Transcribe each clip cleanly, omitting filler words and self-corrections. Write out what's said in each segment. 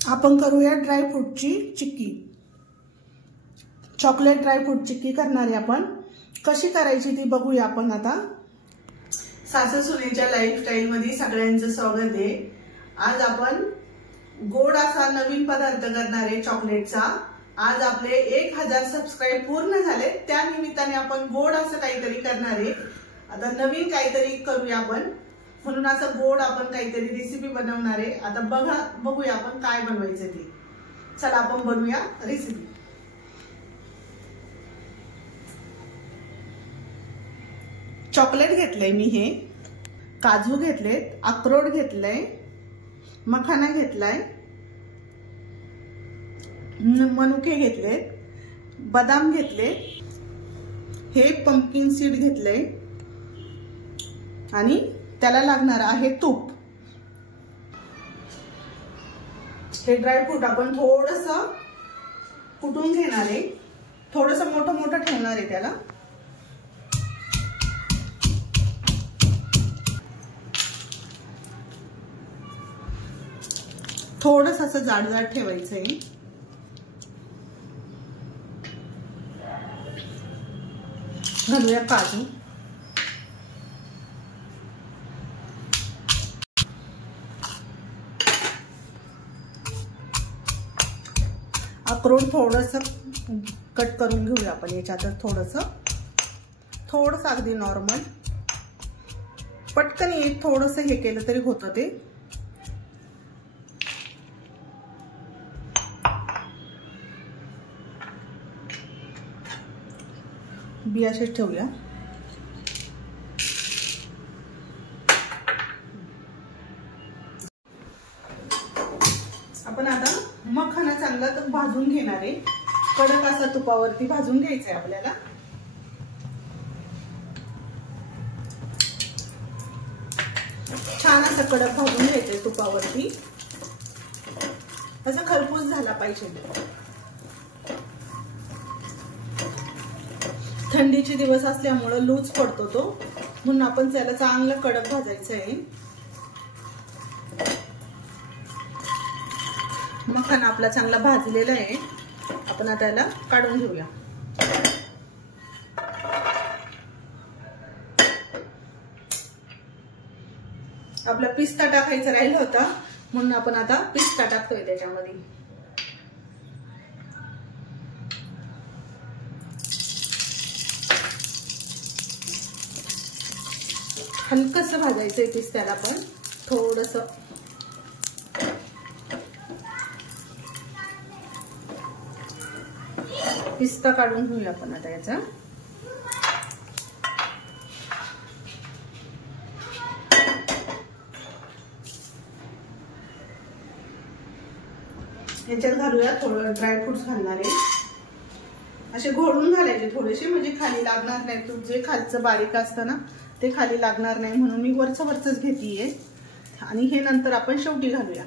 आपण करूया ड्रायफ्रूटची chikki. Chocolate dry fruit chikki करणार आहे आपण। कशी करायची ती बघूया आपण आता। सासू सुनेच्या लाईफस्टाईल मध्ये सगळ्यांचं स्वागत आहे। आज आपण गोड असा नवीन पदार्थ करणार आहे चॉकलेटचा। आज आपले 1000 सबस्क्राइब पूर्ण झाले, त्या निमित्ताने आपण गोड असं काहीतरी करणार आहे। आता नवीन काहीतरी करूया आपण, म्हणून असं गोड आपण काहीतरी रेसिपी बनवणार आहे। आता बघूया आपण काय बनवायचं ते। चला आपण बनवूया रेसिपी। चॉकलेट घेतलंय मी, हे काजू घेतलेत, अक्रोड घेतलंय, मखाना घेतलाय, मनुके घेतलेत, बदाम घेतले, हे पंपकिन सीड घेतले आणि त्याला लागणार आहे तूप। हे ड्रायफ्रूट आपण थोडंसं कुटून घेणार आहे, थोडंसं मोठं मोठं ठेवणार आहे त्याला। थोडंसं असं जाड जाड ठेवायचंय। घालूया काजू, अक्रोड थोडंसं कट करून घेऊया आपण याच्यातच। थोडंसं अगदी नॉर्मल, पटकन एक थोडंसं हे केलं तरी होतं ते। बी असेच ठेवूया। आपण आता मखाना चांगला भाजून घेणार आहे, कडक असा तुपावरती भाजून घ्यायचंय आपल्याला। छान असं कडक भाजून घ्यायचंय तुपावरती, असं खरपूस झाला पाहिजे। थंडीचे दिवस असल्यामुळे लूज पडतो तो, म्हणून आपण त्याला चांगलं कडक भाजायचं आहे। मखाना आपला चांगला भाजलेला आहे, आपण आता त्याला काढून घेऊया। आपला पिस्ता टाकायचा राहिला होता, म्हणून आपण आता पिस्ता टाकतोय त्याच्यामध्ये। हलकसं भाजायचंय पिस्त्याला पण, थोडंसं। पिस्ता काढून घेऊया आपण आता याचा। याच्यात घालूया थोडं ड्रायफ्रुट्स घालणार आहे, असे घोळून घालायचे थोडेसे, म्हणजे खाली लागणार नाही। तूप जे खालचं बारीक असतं ना ते खाली लागणार नाही, म्हणून मी वरचंच घेतीये। आणि हे नंतर आपण शेवटी घालूया।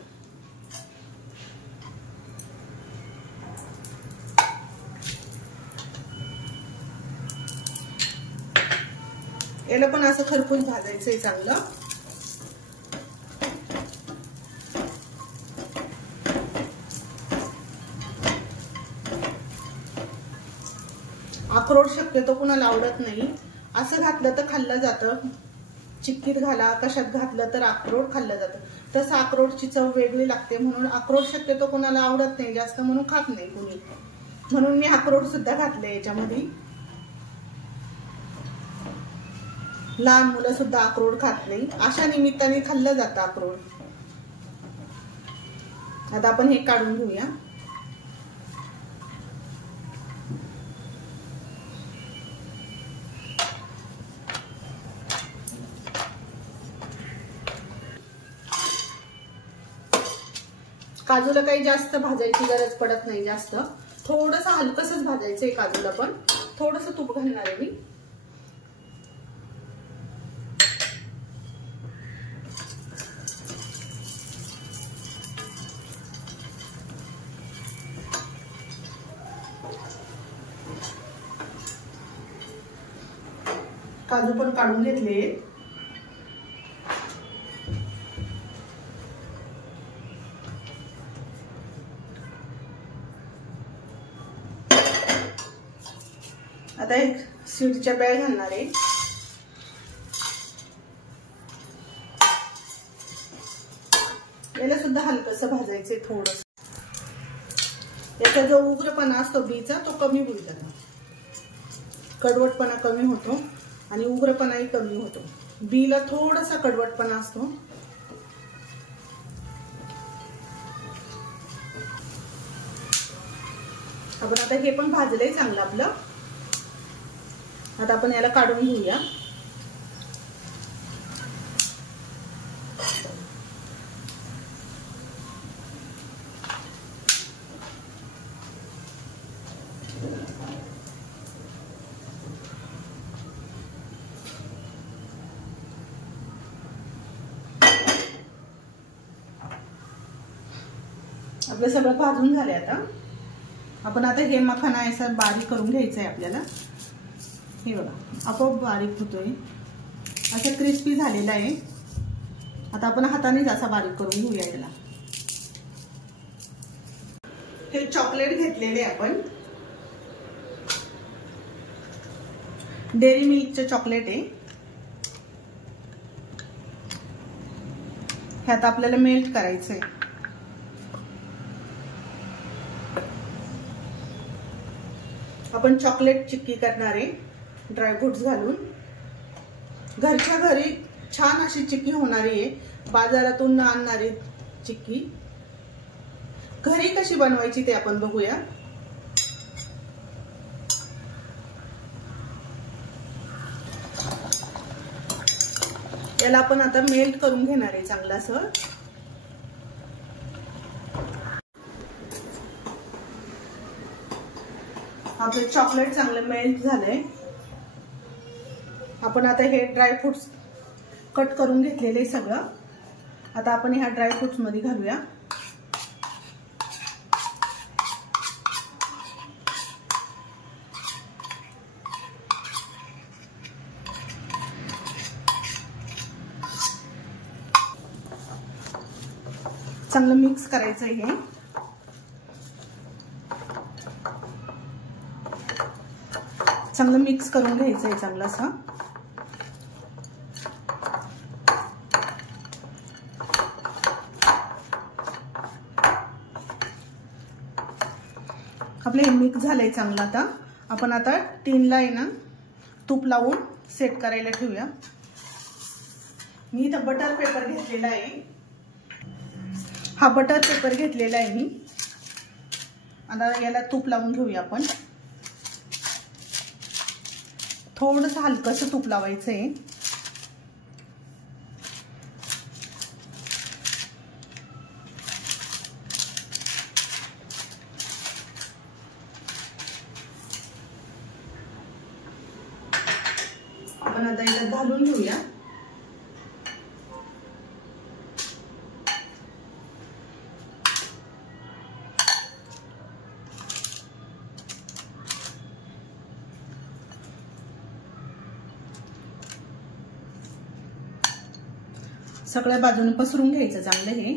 याला पण असं खरपूस भाजायचंय चांगलं। अक्रोड शक्यतो कुणाला आवडत नाही, असं घातलं तर खाल्लं जातं। चिक्कीत घाला, कशात घातलं तर अक्रोड खाल्लं जातं। तसं अक्रोडची चव वेगळी लागते, म्हणून अक्रोड शक्यतो कोणाला आवडत नाही जास्त, म्हणून खात नाही कुणी, म्हणून मी अक्रोड सुद्धा घातले याच्यामध्ये। लहान मुलं सुद्धा अक्रोड खात नाही, अशा निमित्ताने खाल्लं जातं अक्रोड। आता आपण हे काढून घेऊया। काजूला काही जास्त भाजायची गरज पडत नाही, जास्त थोडंसं हलकसच भाजायचंय काजूला पण। थोडंसं तूप घालणार आहे मी। काजू पण काढून घेतले। आता एक सीडच्या बॅग घालणार आहे. याला सुद्धा हलकसं भाजायचंय थोडं. याचा जो उग्रपणा असतो बीचा तो कमी होईल. त्याचा कडवटपणा कमी होतो आणि उग्रपणाही कमी होतो. बीला थोडासा कडवटपणा असतो. आपण आता हे पण भाजलंय चांगलं आपलं. आता आपण याला काढून घेऊया. आपलं सगळं भाजून झालंय. आता आपण आता हे मखाना असं बारीक करून घ्यायचं आहे आपल्याला. हे बघा आपोआप बारीक होतोय. असं क्रिस्पी झालेला आहे. आता आपण हातानेच असा बारीक करून घेऊया याला. हे चॉकलेट घेतलेले आपण डेअरी मिल्कचे चॉकलेट आहे. ह्यात आपल्याला मेल्ट करायचंय. आपण चॉकलेट चिक्की करणार आहे ड्रायफ्रुट्स घालून. घरच्या घरी छान अशी चिक्की होणारी आहे. बाजारातून आणणारी चिक्की घरी कशी बनवायची ते आपण बघूया. याला आपण आता मेल्ट करून घेणार आहे चांगलं असं. आपले चॉकलेट चांगलं मेल्ट झालंय. आपण आता हे ड्रायफ्रुट्स कट करून घेतलेले सगळं आता आपण ह्या ड्रायफ्रुट्स मध्ये घालूया. चांगलं मिक्स करायचं हे. चांगलं मिक्स करून घ्यायचं आहे चांगलं असं. आपलं हे मिक्स झालंय चांगलं. आता आपण आता टीनला आहे ना तूप लावून सेट करायला ठेवूया. मी इथं बटर पेपर घेतलेला आहे. हा बटर पेपर घेतलेला आहे मी. आता याला तूप लावून घेऊया आपण. थोडंसं हलकसं तूप लावायचं आहे. आपण आता याला घालून घेऊया. सगळ्या बाजूने पसरून घ्यायचं चांगलं हे.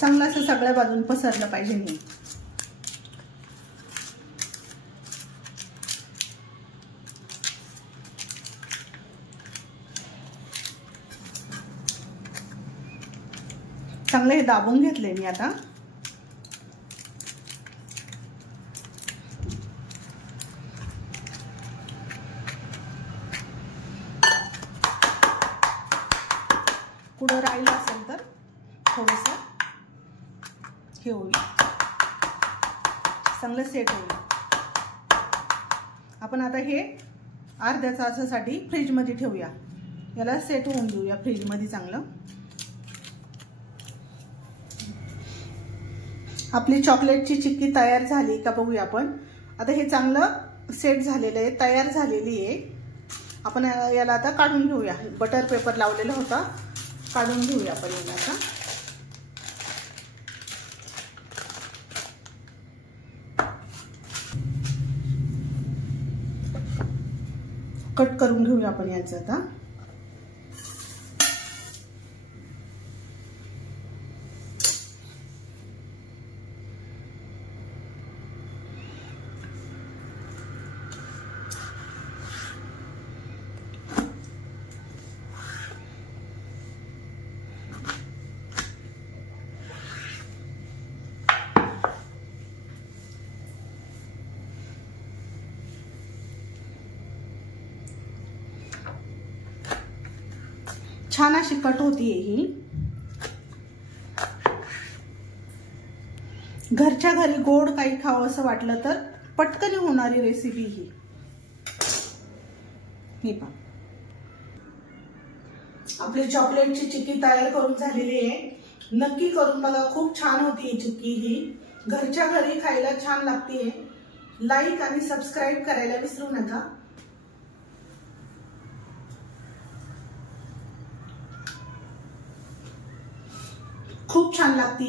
चांगलं असं सगळ्या बाजून पसरलं पाहिजे हे. चांगलं हे दाबून घेतले मी आता. कुठं राहिलं असेल तर थोडंसं हे होईल. चांगलं सेट होईल. आपण आता हे अर्ध्या तासासाठी फ्रीज मध्ये ठेवूया. याला सेट होऊन देऊया फ्रीज मध्ये चांगलं. आपली चॉकलेटची चिक्की तयार झाली का बघूया आपण. आता हे चांगलं सेट झालेलं आहे, तयार झालेली आहे. आपण याला आता काढून घेऊया. बटर पेपर लावलेला होता, काढून घेऊया आपण याला आता. कट करून घेऊया आपण याचं आता. छान अशी कट होतीये ही. घरच्या घरी गोड काही खावं असं वाटलं तर पटकन होणारी रेसिपी ही. हे पहा, आपली चॉकलेटची चिक्की तयार करून झालेली आहे. नक्की करून बघा, खूप छान होती ही चिक्की. ही घरच्या घरी खायला छान लागते. लाईक आणि सबस्क्राईब करायला विसरू नका. खूप छान लागते.